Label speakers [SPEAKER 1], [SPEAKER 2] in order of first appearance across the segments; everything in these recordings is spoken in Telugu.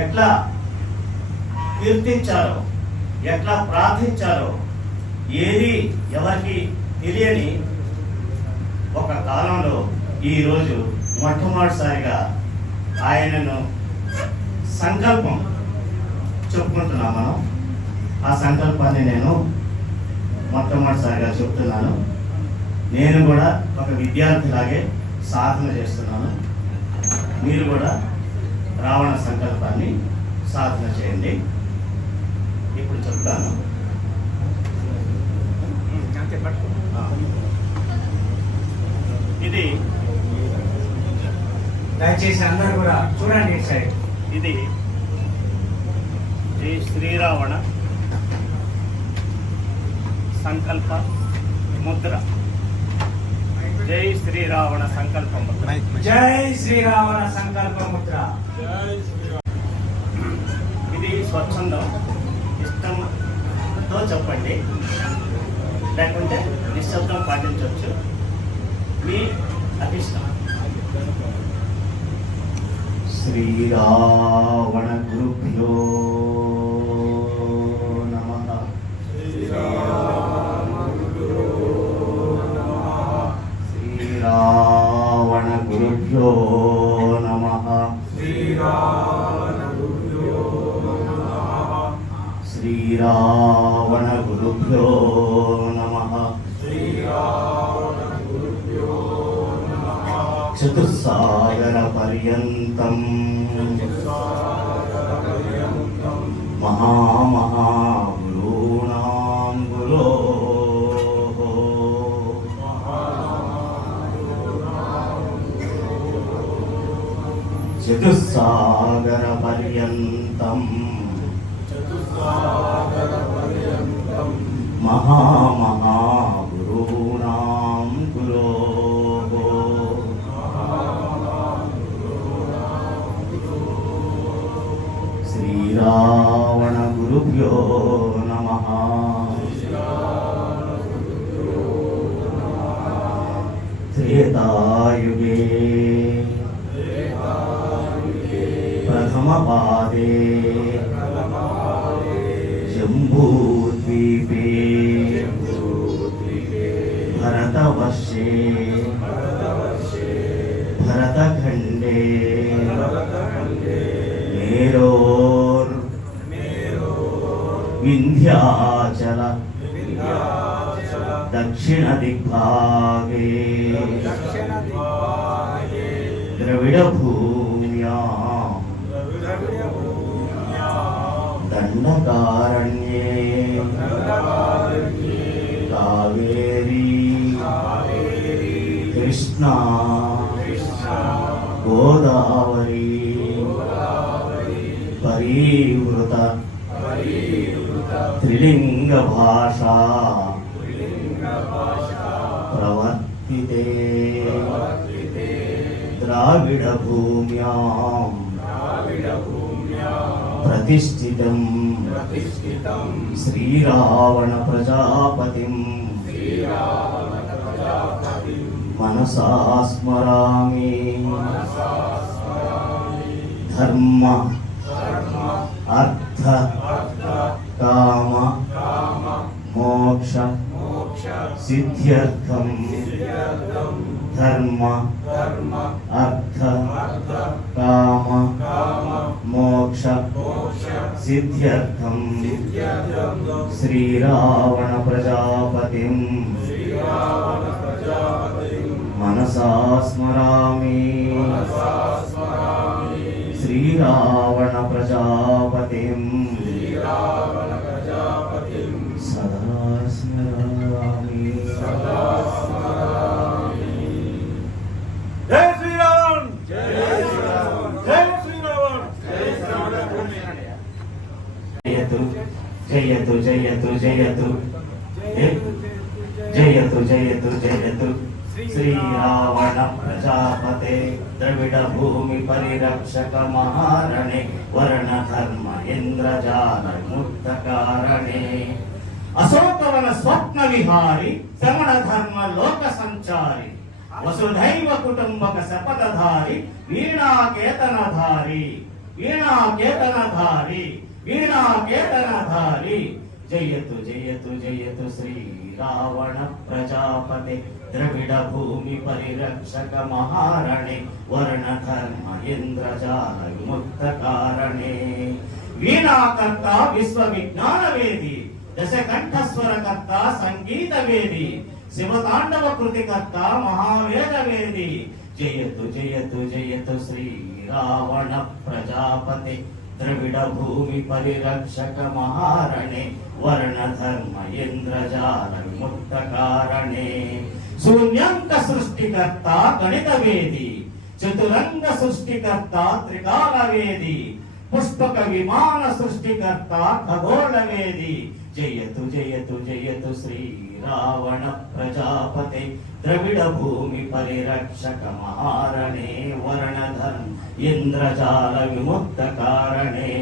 [SPEAKER 1] ఎట్లా కీర్తించాలో ఎట్లా ప్రార్థించారో ఏది ఎవరికి తెలియని ఒక కాలంలో ఈరోజు మొట్టమొదటిసారిగా ఆయనను సంకల్పం చెప్పుకుంటున్నాం మనం. ఆ సంకల్పాన్ని నేను మొట్టమొదటిసారిగా చెప్తున్నాను. నేను కూడా ఒక విద్యార్థిలాగే సాధన చేస్తున్నాను. మీరు కూడా రావణ సంకల్పాన్ని సాధన చేయండి. ఇప్పుడు చెప్తాను. ఇది
[SPEAKER 2] దయచేసి అందరూ కూడా చూడండి సైడ్.
[SPEAKER 1] ఇది శ్రీ శ్రీరావణ సంకల్ప ముద్ర. శ్రీరావణ సంకల్ప ముద్ర.
[SPEAKER 2] జై శ్రీరావణ సంకల్ప ముద్ర.
[SPEAKER 1] ఇది స్వచ్ఛందం. ఇష్టంతో చెప్పండి. లేకుంటే నిశ్శబ్దం పాటించవచ్చు. మీ అభిష్టం. శ్రీరావణ గురుభ్యో శ్రీరావణ గురుభ్యో నమ. చతుస్సాగర పర్యంతం మహామహాగురూణాం గురో చతుస్సాగర పర్యంతం మహామహాగురూణాం గురో శ్రీరావణ గురుభ్యో నమ భరతఖండే మేరోర్. వింధ్యాచల. దక్షిణ దిగ్భాగే. ద్రవిడ భూమ్యా దండకారణ్యే. కావేరీ. కృష్ణా. గోదావరి. పరీవృత. త్రిలింగ భాష. ప్రవర్తితే. ద్రావిడ భూమ్యా. ప్రతిష్ఠితం. శ్రీరావణ ప్రజాపతిం మనసా స్మరామి ధర్మ అర్థ కామ మోక్ష సిద్ధ్యర్థం ధర్మ అర్థ కామ మోక్ష సిద్ధ్యర్థం శ్రీరావణ ప్రజాపతిం మనసా స్మరామి. శ్రీరావణ ప్రజాపతిం. సదా స్మరామి.
[SPEAKER 3] జై శ్రీరామ్. జై శ్రీరామ్.
[SPEAKER 1] జయతు. జయతు జయతు జయతు. జయతు జయతు జయతు. శ్రీరావణ ప్రజాపతే ద్రవిడ భూమి పరిరక్షక మహారణే వర్ణ ధర్మ ఇంద్రజాల ముక్త కారణే అశోకవన స్వప్న విహారి శ్రవణ ధర్మ లోక సంచారి వసుధైవ కుటుంబక శపథధారి వీణాకేతనధారి వీణాకేతనధారి వీణాకేతనధారి జయతు జయతు జయతు శ్రీ రావణ ప్రజాపతి ద్రవిడ భూమి పరిరక్షక మహారణి వర్ణ ధర్మ ఇంద్రజాల విముక్త కారణే. వీణాకర్త విశ్వ విజ్ఞాన వేది దశకంఠస్వరకర్త సంగీత వేది శివతాండవ కృతికర్త మహావేద వేది జయతు జయతు జయతు శ్రీ రావణ ప్రజాపతి. ద్రవిడ భూమి పరిరక్షక మహారణే వర్ణ ధర్మ ఇంద్రజాల విముక్త కారణే. శూన్యంక సృష్టికర్త గణిత వేది చతురంగ సృష్టికర్త త్రికాల వేది పుష్పక విమాన సృష్టికర్త ఖగోళ వేది. జయతు జయతు జయతు శ్రీ రావణ ప్రజాపతి ద్రవిడ భూమి పరిరక్షక మహారణే వర్ణ ధర్మ ఇంద్రజాల విముక్త కారణే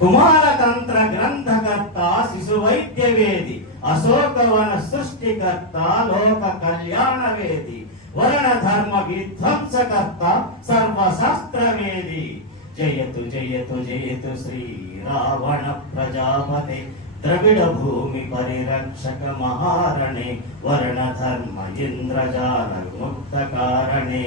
[SPEAKER 1] కుమారతంత్ర గ్రంథకర్త శిశు వైద్య వేది అశోకవన సృష్టికర్త లోక కళ్యాణ వేది వర్ణ ధర్మ విధ్వంసకర్త సర్వశాస్త్ర వేది జయతు జయతు జయతు శ్రీ రావణ ప్రజాపతి ద్రవిడ భూమి పరిరక్షక మహారణే వరణ ధర్మ ఇంద్రజాల విముక్త కారణే